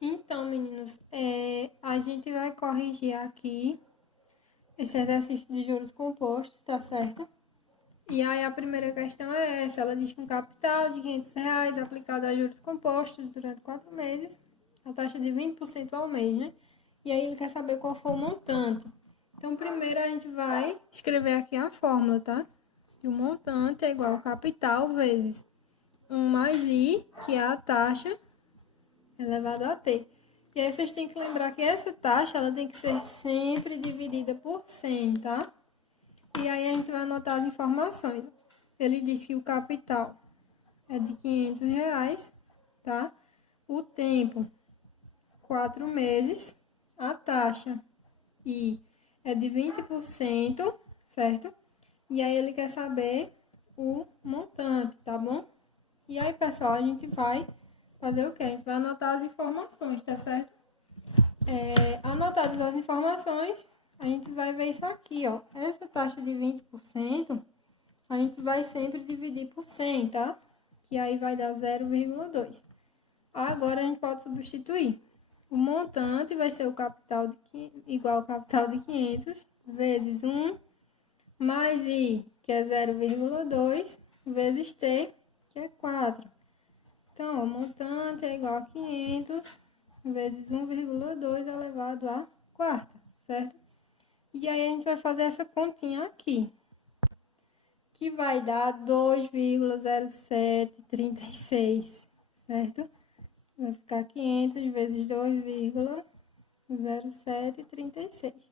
Então, meninos, a gente vai corrigir aqui esse exercício de juros compostos, tá certo? E aí a primeira questão é essa, ela diz que um capital de R$ 500 aplicado a juros compostos durante 4 meses, a taxa de 20% ao mês, né? E aí ele quer saber qual foi o montante. Então, primeiro a gente vai escrever aqui a fórmula, tá? Que o montante é igual ao capital vezes 1 mais I, que é a taxa elevado a t. E aí vocês têm que lembrar que essa taxa ela tem que ser sempre dividida por 100, tá? E aí a gente vai anotar as informações. Ele diz que o capital é de R$ 500, tá? O tempo, 4 meses. A taxa I é de 20%, certo? E aí ele quer saber o montante, tá bom? E aí, pessoal, a gente vai fazer o quê? A gente vai anotar as informações, tá certo? Anotadas as informações, a gente vai ver isso aqui, ó. Essa taxa de 20%, a gente vai sempre dividir por 100, tá? Que aí vai dar 0,2. Agora a gente pode substituir. O montante vai ser o capital igual ao capital de 500 vezes 1 mais I, que é 0,2, vezes T, que é 4. Então, o montante é igual a 500 vezes 1,2 elevado à quarta, certo? E aí a gente vai fazer essa continha aqui, que vai dar 2,0736, certo? Vai ficar 500 vezes 2,0736.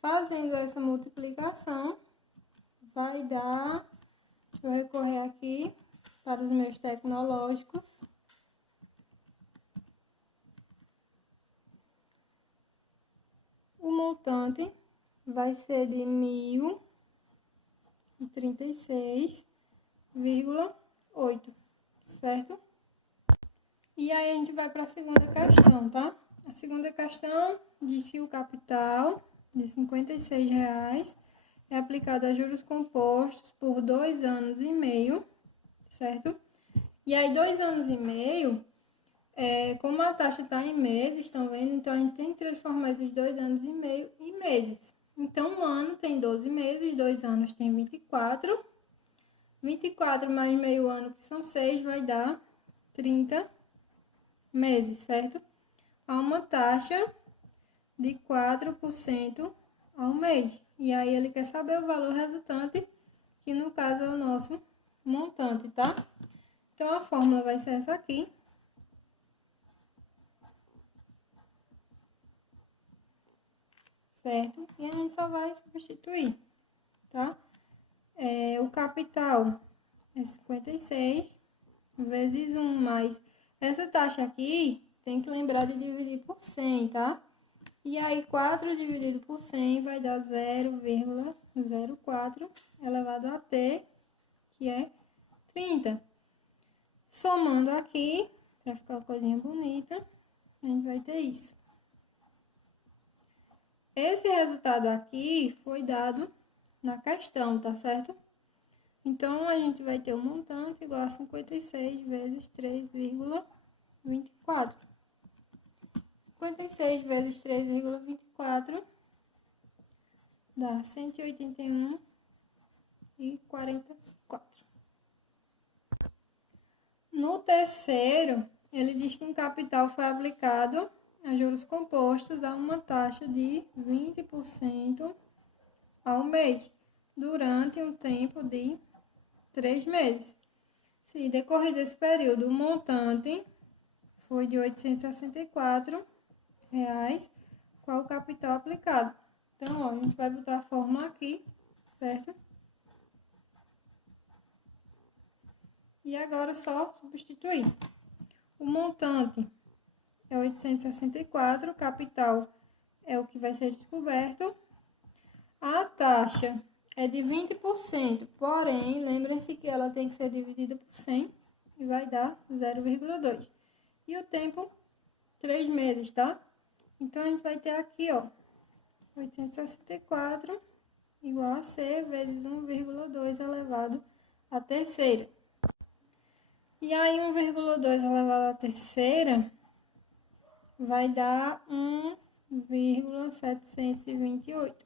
Fazendo essa multiplicação, vai dar... Deixa eu recorrer aqui para os meus tecnológicos. O montante vai ser de 1.036,8, certo? E aí a gente vai para a segunda questão, tá? A segunda questão diz que o capital de R$ 56 é aplicado a juros compostos por 2 anos e meio, certo? E aí 2 anos e meio, como a taxa está em meses, estão vendo? Então a gente tem que transformar esses 2 anos e meio em meses. Então, um ano tem 12 meses, 2 anos tem 24. 24 mais meio ano, que são 6, vai dar 30 meses, certo? A uma taxa de 4% ao mês. E aí ele quer saber o valor resultante, que no caso é o nosso montante, tá? Então, a fórmula vai ser essa aqui. Certo? E a gente só vai substituir, tá? O capital é 56 vezes 1 mais... Essa taxa aqui tem que lembrar de dividir por 100, tá? E aí, 4 dividido por 100 vai dar 0,04 elevado a t, que é 30. Somando aqui, para ficar uma coisinha bonita, a gente vai ter isso. Esse resultado aqui foi dado na questão, tá certo? Então, a gente vai ter um montante igual a 56 vezes 3,24. 56 vezes 3,24 dá 181,44. No terceiro, ele diz que um capital foi aplicado a juros compostos a uma taxa de 20% ao mês, durante um tempo de 3 meses. Se decorrido esse período, o montante foi de R$ 864, qual o capital aplicado. Então, ó, a gente vai botar a fórmula aqui, certo? E agora é só substituir. O montante é 864, o capital é o que vai ser descoberto. A taxa é de 20%, porém, lembrem-se que ela tem que ser dividida por 100 e vai dar 0,2. E o tempo, 3 meses, tá? Então, a gente vai ter aqui, ó, 864 igual a C vezes 1,2 elevado à terceira. E aí, 1,2 elevado à terceira vai dar 1,728.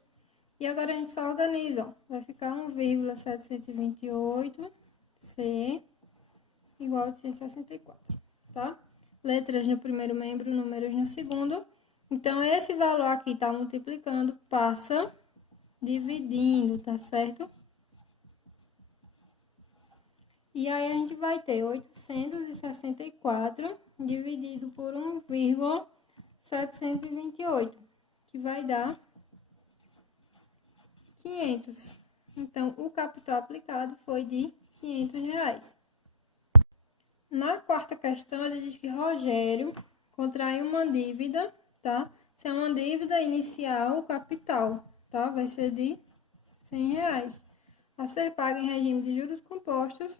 E agora a gente só organiza, ó. Vai ficar 1,728C igual a 864, tá? Letras no primeiro membro, números no segundo. Então, esse valor aqui tá multiplicando, passa dividindo, tá certo? E aí, a gente vai ter 864 dividido por 1,728, que vai dar 500. Então, o capital aplicado foi de R$500. Na quarta questão, ele diz que Rogério contrai uma dívida, tá? Se é uma dívida inicial, o capital, tá? Vai ser de R$100. A ser paga em regime de juros compostos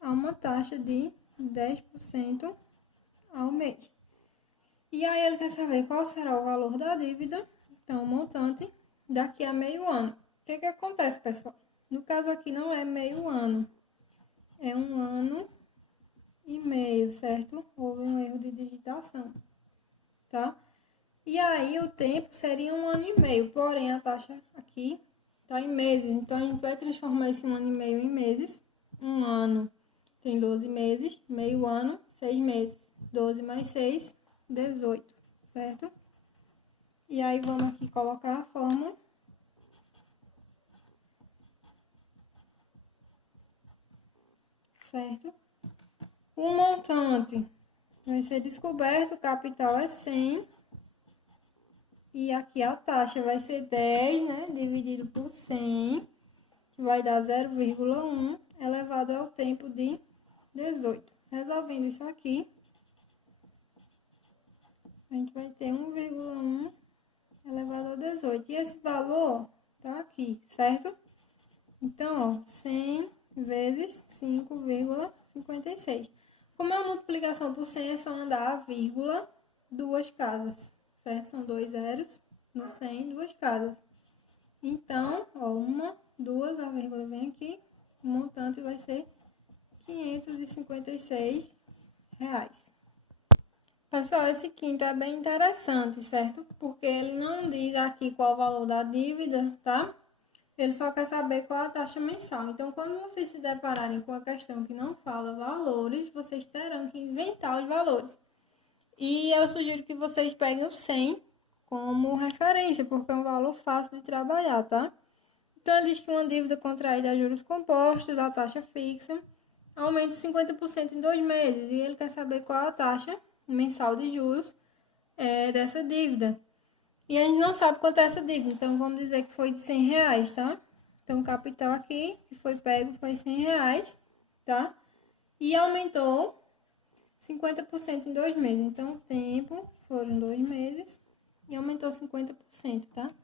a uma taxa de 10% ao mês. E aí ele quer saber qual será o valor da dívida, então o montante, daqui a meio ano. O que acontece, pessoal? No caso aqui não é meio ano, é 1 ano e meio, certo? Houve um erro de digitação, tá? E aí o tempo seria 1 ano e meio, porém a taxa aqui tá em meses, então a gente vai transformar esse 1 ano e meio em meses. 1 ano tem 12 meses, meio ano, 6 meses. 12 mais 6, 18, certo? E aí vamos aqui colocar a fórmula. Certo? O montante vai ser descoberto, o capital é 100. E aqui a taxa vai ser 10, né? Dividido por 100, que vai dar 0,1 elevado ao tempo de 18. Resolvendo isso aqui, a gente vai ter 1,1 elevado a 18. E esse valor tá aqui, certo? Então, ó, 100 vezes 5,56. Como é uma multiplicação por 100, é só andar a vírgula duas casas, certo? São 2 zeros no 100, duas casas. Então, ó, 1, 2, a vírgula vem aqui, o montante vai ser R$556. Pessoal, esse quinto é bem interessante, certo? Porque ele não diz aqui qual o valor da dívida, tá? Ele só quer saber qual a taxa mensal. Então, quando vocês se depararem com a questão que não fala valores, vocês terão que inventar os valores. E eu sugiro que vocês peguem o 100 como referência, porque é um valor fácil de trabalhar, tá? Então, ele diz que uma dívida contraída a juros compostos, a taxa fixa, aumenta 50% em 2 meses. E ele quer saber qual a taxa mensal de juros dessa dívida. E a gente não sabe quanto é essa dívida, então vamos dizer que foi de R$100, tá? Então, o capital aqui, que foi pego, foi R$100, tá? E aumentou 50% em 2 meses. Então, o tempo foram 2 meses e aumentou 50%, tá?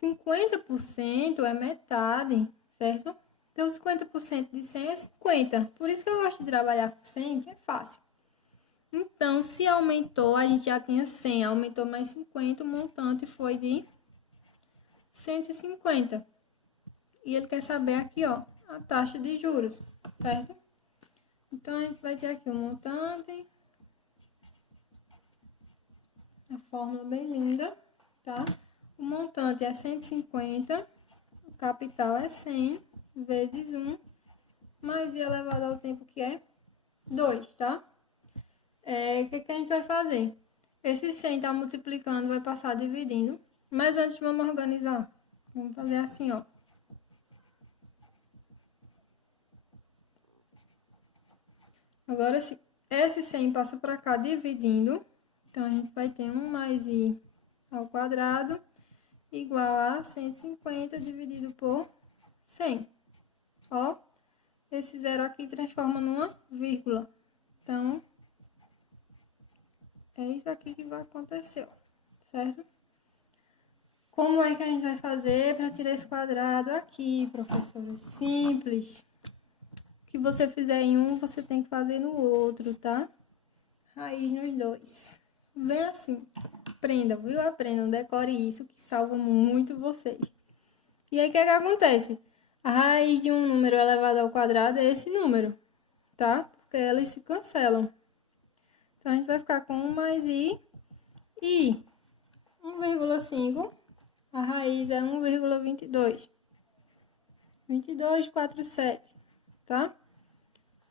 50% é metade, certo? Então, 50% de 100 é 50. Por isso que eu gosto de trabalhar com 100, que é fácil. Então, se aumentou, a gente já tinha 100, aumentou mais 50, o montante foi de 150. E ele quer saber aqui, ó, a taxa de juros, certo? Então, a gente vai ter aqui o montante, a fórmula bem linda, tá? O montante é 150, o capital é 100 vezes 1, mais i elevado ao tempo que é 2, tá? O que a gente vai fazer? Esse 100 tá multiplicando, vai passar dividindo. Mas antes vamos organizar. Vamos fazer assim, ó. Agora, esse 100 passa para cá dividindo. Então, a gente vai ter 1 mais i ao quadrado igual a 150 dividido por 100. Ó, esse zero aqui transforma numa vírgula. Então, é isso aqui que vai acontecer, ó, certo? Como é que a gente vai fazer para tirar esse quadrado aqui, professor? Simples. O que você fizer em um, você tem que fazer no outro, tá? Raiz nos dois. Bem assim. Aprendam, viu? Aprendam, decore isso, que salva muito vocês. E aí, o que acontece? A raiz de um número elevado ao quadrado é esse número, tá? Porque elas se cancelam. Então, a gente vai ficar com 1 mais i E 1,5, a raiz é 1,22. 22,47, tá?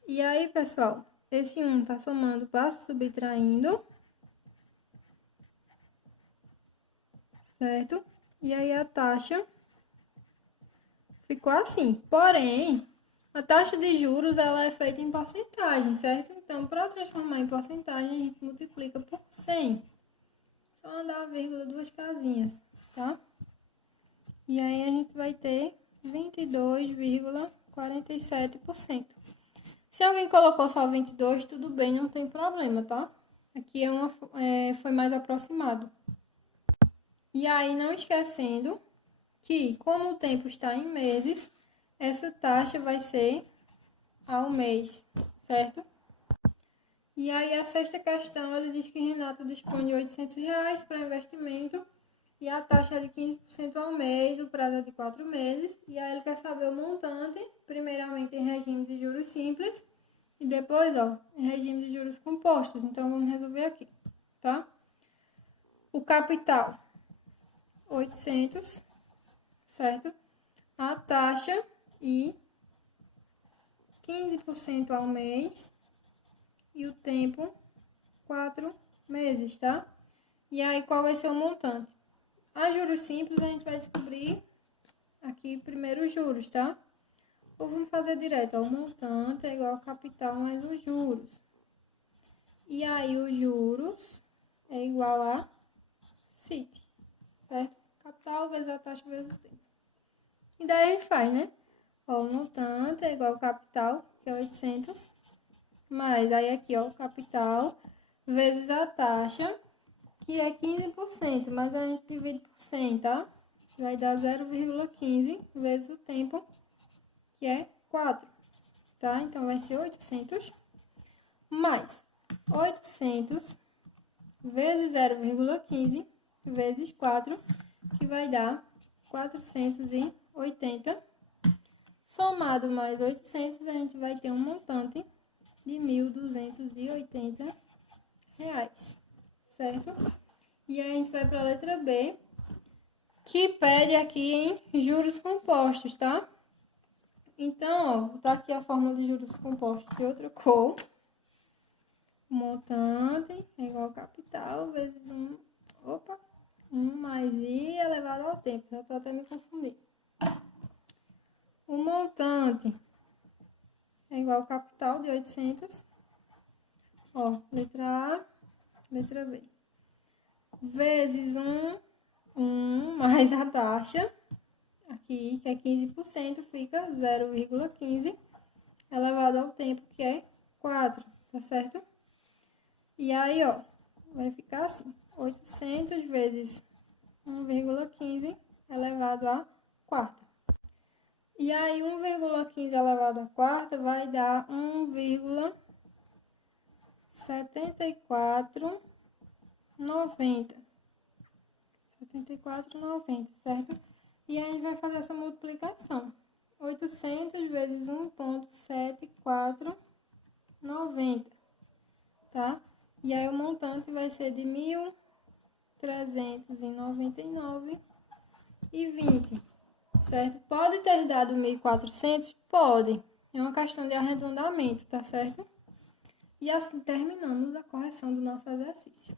E aí, pessoal, esse 1 tá somando, passa subtraindo, certo? E aí a taxa ficou assim. Porém, a taxa de juros, ela é feita em porcentagem, certo? Então, para transformar em porcentagem, a gente multiplica por 100. Só andar a vírgula 2 casinhas, tá? E aí a gente vai ter 22,47%. Se alguém colocou só 22, tudo bem, não tem problema, tá? Aqui foi mais aproximado. E aí, não esquecendo que, como o tempo está em meses, essa taxa vai ser ao mês, certo? E aí, a sexta questão, ele diz que Renato dispõe de R$800 para investimento e a taxa é de 15% ao mês, o prazo é de 4 meses. E aí, ele quer saber o montante, primeiramente em regime de juros simples e depois, em regime de juros compostos. Então, vamos resolver aqui, tá? O capital, 800, certo? A taxa e 15% ao mês e o tempo 4 meses, tá? E aí, qual vai ser o montante? A juros simples, a gente vai descobrir aqui primeiro os juros, tá? Ou vamos fazer direto, o montante é igual ao capital mais os juros. E aí, os juros é igual a CIT, certo? Capital vezes a taxa vezes o tempo. E daí a gente faz, né? O montante é igual ao capital, que é 800, mais aí aqui, o capital, vezes a taxa, que é 15%, mas a gente divide por 100, tá? Vai dar 0,15 vezes o tempo, que é 4, tá? Então, vai ser 800, mais 800 vezes 0,15 vezes 4, que vai dar 480. Somado mais 800, a gente vai ter um montante de R$1.280, certo? E aí a gente vai para a letra B, que pede aqui em juros compostos, tá? Então, vou botar aqui a fórmula de juros compostos de outra cor. O montante é igual ao capital vezes 1 mais I elevado ao tempo. Já estou até me confundindo. O montante é igual ao capital de 800. Letra A, letra B. Vezes 1 mais a taxa, aqui, que é 15%, fica 0,15 elevado ao tempo, que é 4, tá certo? E aí, vai ficar assim, 800 vezes 1,15 elevado à quarta. E aí, 1,15 elevado à quarta vai dar 1,7490. 74,90, certo? E aí, a gente vai fazer essa multiplicação. 800 vezes 1,7490, tá? E aí, o montante vai ser de 1.399,20, certo? Pode ter dado 1.400? Pode. É uma questão de arredondamento, tá certo? E assim terminamos a correção do nosso exercício.